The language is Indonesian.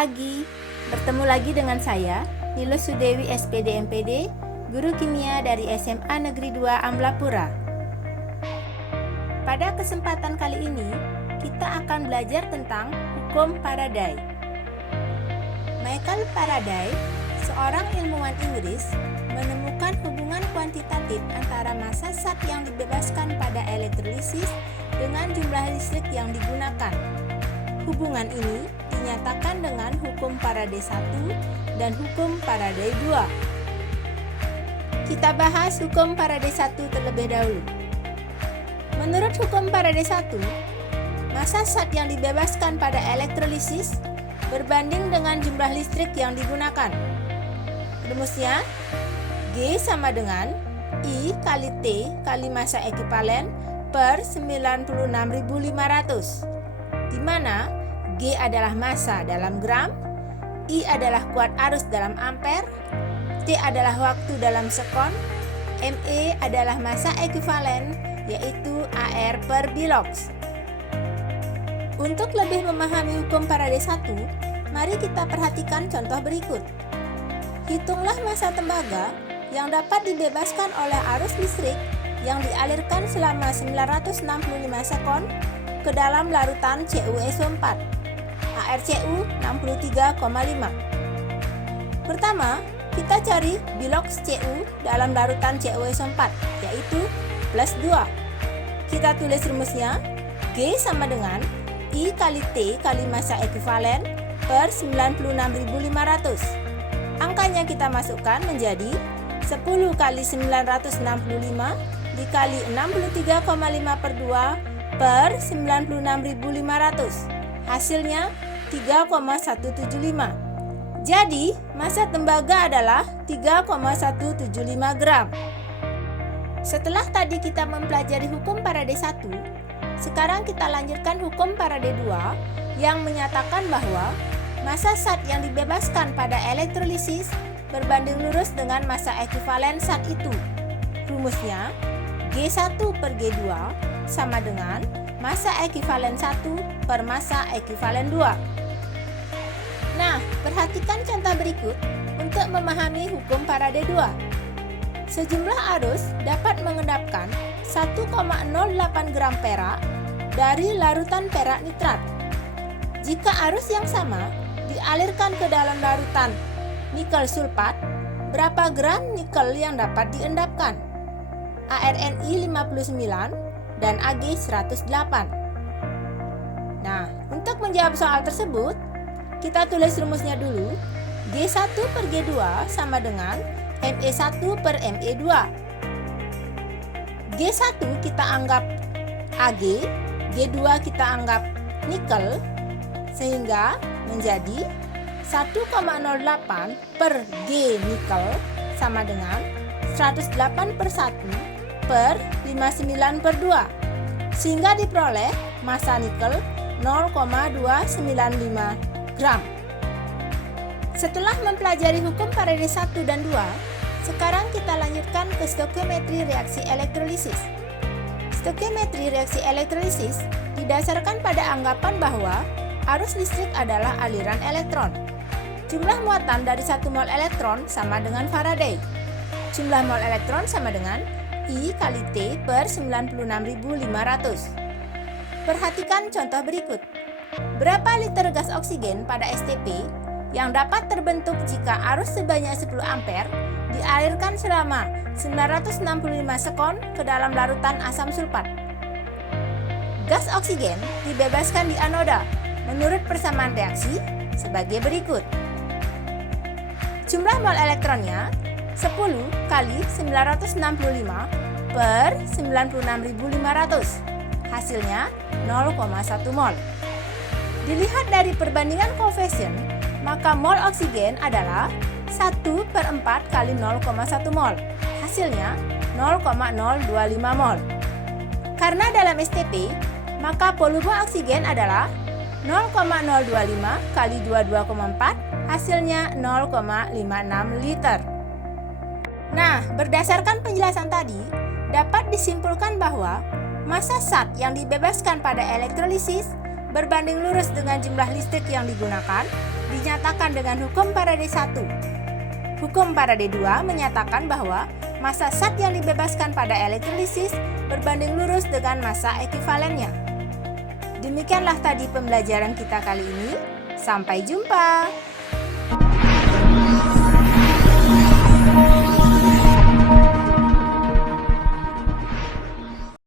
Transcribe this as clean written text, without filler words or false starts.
pagi, bertemu lagi dengan saya, Nilo Sudewi SPD MPD, Guru Kimia dari SMA Negeri 2 Amlapura. Pada kesempatan kali ini, kita akan belajar tentang hukum Faraday. Michael Faraday, seorang ilmuwan Inggris, menemukan hubungan kuantitatif antara massa zat yang dibebaskan pada elektrolisis dengan jumlah listrik yang digunakan. Hubungan ini dinyatakan dengan hukum Faraday 1 dan hukum Faraday 2. Kita bahas hukum Faraday 1 terlebih dahulu. Menurut hukum Faraday 1, massa zat yang dibebaskan pada elektrolisis berbanding dengan jumlah listrik yang digunakan. Rumusnya, G sama dengan I kali T kali massa ekivalen per 96.500, di mana G adalah massa dalam gram, I adalah kuat arus dalam ampere, T adalah waktu dalam sekon, Me adalah massa ekivalen, yaitu AR per bilox. Untuk lebih memahami hukum Faraday 1, mari kita perhatikan contoh berikut. Hitunglah massa tembaga yang dapat dibebaskan oleh arus listrik yang dialirkan selama 965 sekon ke dalam larutan CuSO4, ArCu 63,5. Pertama, kita cari bilox Cu dalam larutan CuSO4, yaitu plus 2. Kita tulis rumusnya, G sama dengan I kali T kali massa ekivalen per 96.500. Angkanya kita masukkan menjadi 10 kali 965 dikali 63,5 per 2 per 96.500. Hasilnya 3,175. Jadi, massa tembaga adalah 3,175 gram. Setelah tadi kita mempelajari hukum Faraday 1, sekarang kita lanjutkan hukum Faraday 2 yang menyatakan bahwa massa zat yang dibebaskan pada elektrolisis berbanding lurus dengan massa ekivalen zat itu. Rumusnya, G1 per G2 sama dengan massa ekivalen 1 per massa ekivalen 2. Nah, perhatikan contoh berikut untuk memahami hukum Faraday 2. Sejumlah arus dapat mengendapkan 1,08 gram perak dari larutan perak nitrat. Jika arus yang sama dialirkan ke dalam larutan nikel sulfat, berapa gram nikel yang dapat diendapkan? ArNi 59 dan Ag 108. Nah, untuk menjawab soal tersebut, kita tulis rumusnya dulu. G1 per G2 sama dengan Me1 per Me2. G1 kita anggap Ag, G2 kita anggap nikel, sehingga menjadi 1,08 per G nikel sama dengan 108 per 1 per 59 per 2, sehingga diperoleh massa nikel 0,295 gram. Setelah mempelajari hukum Faraday 1 dan 2, sekarang kita lanjutkan ke stoikiometri reaksi elektrolisis. Stoikiometri reaksi elektrolisis didasarkan pada anggapan bahwa arus listrik adalah aliran elektron. Jumlah muatan dari 1 mol elektron sama dengan Faraday. Jumlah mol elektron sama dengan I kali T per 96.500. Perhatikan contoh berikut. Berapa liter gas oksigen pada STP yang dapat terbentuk jika arus sebanyak 10 ampere dialirkan selama 965 sekon ke dalam larutan asam sulfat? Gas oksigen dibebaskan di anoda menurut persamaan reaksi sebagai berikut. Jumlah mol elektronnya 10 kali 965 per 96.500. Hasilnya 0,1 mol. Dilihat dari perbandingan koefisien, maka mol oksigen adalah 1 per 4 kali 0,1 mol. Hasilnya 0,025 mol. Karena dalam STP, maka volume oksigen adalah 0,025 kali 22,4, hasilnya 0,56 liter. Nah, berdasarkan penjelasan tadi, dapat disimpulkan bahwa massa zat yang dibebaskan pada elektrolisis berbanding lurus dengan jumlah listrik yang digunakan, dinyatakan dengan hukum Faraday 1. Hukum Faraday 2 menyatakan bahwa massa zat yang dibebaskan pada elektrolisis berbanding lurus dengan massa ekuivalennya. Demikianlah tadi pembelajaran kita kali ini. Sampai jumpa.